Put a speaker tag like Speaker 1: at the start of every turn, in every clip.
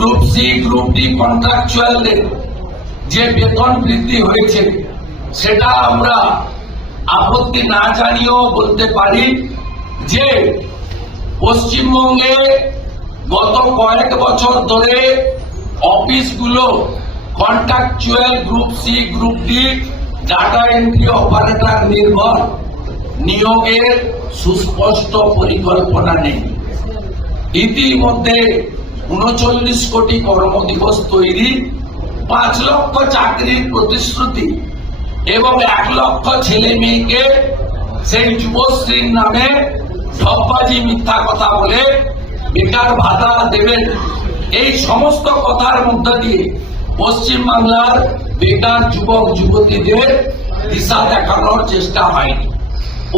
Speaker 1: Group C, group D কন্ট্রাকচুয়ালদের যে বেতন বৃদ্ধি হয়েছে, সেটা আমরা আপত্তি না জানিয়েও বলতে পারি যে পশ্চিমবঙ্গে গত কয়েক বছর ধরে অফিসগুলো contractual group C, group D data entry operator নির্ভর, নিয়োগের সুস্পষ্ট পরিকল্পনা নেই। ইতিমধ্যে উনচল্লিশ কোটি কর্মদিবস তৈরি, পাঁচ লক্ষ চাকরির প্রতিশ্রুতি এবং এক লক্ষ ছেলে মেয়েকে সেই যুবশ্রীর নামে ঠকবাজি মিথ্যা কথা বলে বেকার ভাতা দেবেন। এই সমস্ত কথার মধ্য দিয়ে পশ্চিম বাংলার বেকার যুবক, যুবতীদের দিশা দেখানোর চেষ্টা হয়নি।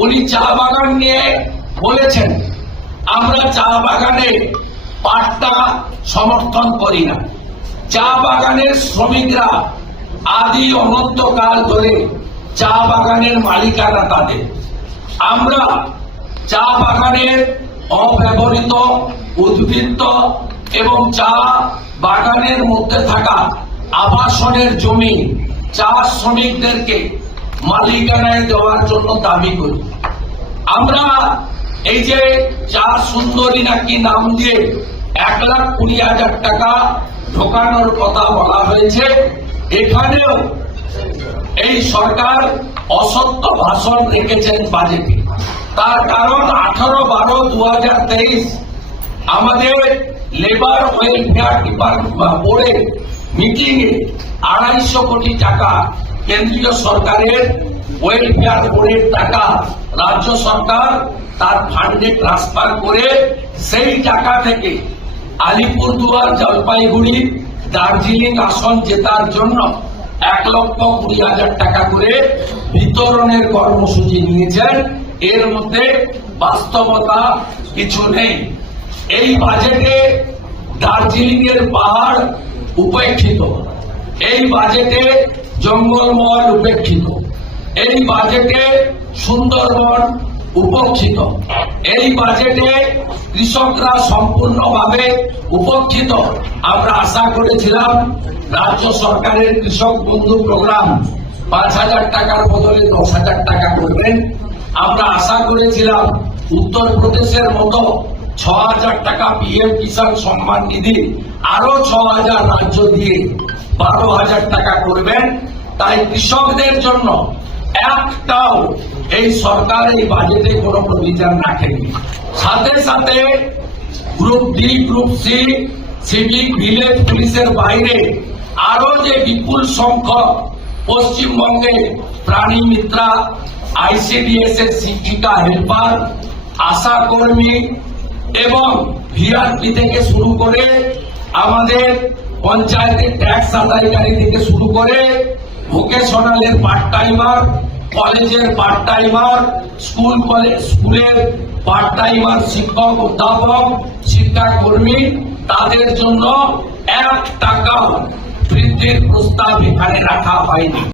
Speaker 1: উনি চা বাগান নিয়ে বলেছেন, আমরা চা বাগানে পাট্টা সমর্থন করি না। চা বাগানের শ্রমিকরা আদি অনন্তকাল ধরে চা বাগানের মালিকানা তাদের। আমরা চা বাগানের অব্যবহৃত উদ্বৃত্ত এবং চা বাগানের মধ্যে থাকা আবাসনের জমি চা শ্রমিকদেরকে মালিকানায় দেওয়ার জন্য দাবি করি। আমরা এই যে চার সুন্দরী নাকি নাম দিয়ে এক লাখ কুড়ি হাজার টাকা ঢোকানোর কথা বলা হয়েছে, এখানেও এই সরকার অসত্য ভাষণ রেখেছেন বাজেটে। তার কারণ আঠারো বারো দু আমাদের লেবার ওয়েলফেয়ার ডিপার্টমেন্ট বোর্ডের মিটিং এ আড়াইশো কোটি টাকা কেন্দ্রীয় সরকারের ওয়েলফেয়ার বোর্ডের টাকা রাজ্য সরকার তার ফান্ডে ট্রান্সফার করে সেই টাকা থেকে আলিপুরদুয়ার, জলপাইগুড়ি, দার্জিলিং আসন জেতার জন্য এক লক্ষ কুড়ি হাজার টাকা করে বিতরণের কর্মসূচি নিয়েছেন। এর মধ্যে বাস্তবতা কিছু নেই। এই বাজেটে দার্জিলিং এর পাহাড় উপেক্ষিত। এই বাজেটে জঙ্গলমহল উপেক্ষিত। এই বাজেটে সুন্দরবন উপেক্ষিত। এই বাজেটে কৃষকরা সম্পূর্ণভাবে উপেক্ষিত। আমরা আশা করেছিলাম রাজ্য সরকারের কৃষক বন্ধু প্রোগ্রাম পাঁচ হাজার টাকার বদলে দশ হাজার টাকা করবেন। আমরা আশা করেছিলাম উত্তরপ্রদেশের মতো ছ হাজার টাকা পিএম কিষাণ সম্মান নিধি আরও ছ হাজার রাজ্য দিয়ে বারো হাজার টাকা করবেন। তাই কৃষকদের জন্য একটাও এই সরকার এই বাজেটে কোনো প্রভিজন রাখেনি। সাথে সাথে group D group C civic village পুলিশের বাইরে আরও যে বিপুল সংখ্যক পশ্চিমবঙ্গে প্রাণী মিত্রা আইসিডিএস এর শিক্ষিকা হেল্পার আশা কর্মী এবং ভিআরপি থেকে শুরু করে আমাদের পঞ্চায়েতের ট্যাক্স আদায়কারী থেকে শুরু করে ভোকেশনালের পার্ট টাইমার কলেজের পার্ট টাইমার স্কুল কলেজ স্কুলের পার্ট টাইমার শিক্ষক, অধ্যাপক, শিক্ষাকর্মী, তাদের জন্য এক টাকা বৃদ্ধির প্রস্তাব এখানে রাখা হয়নি।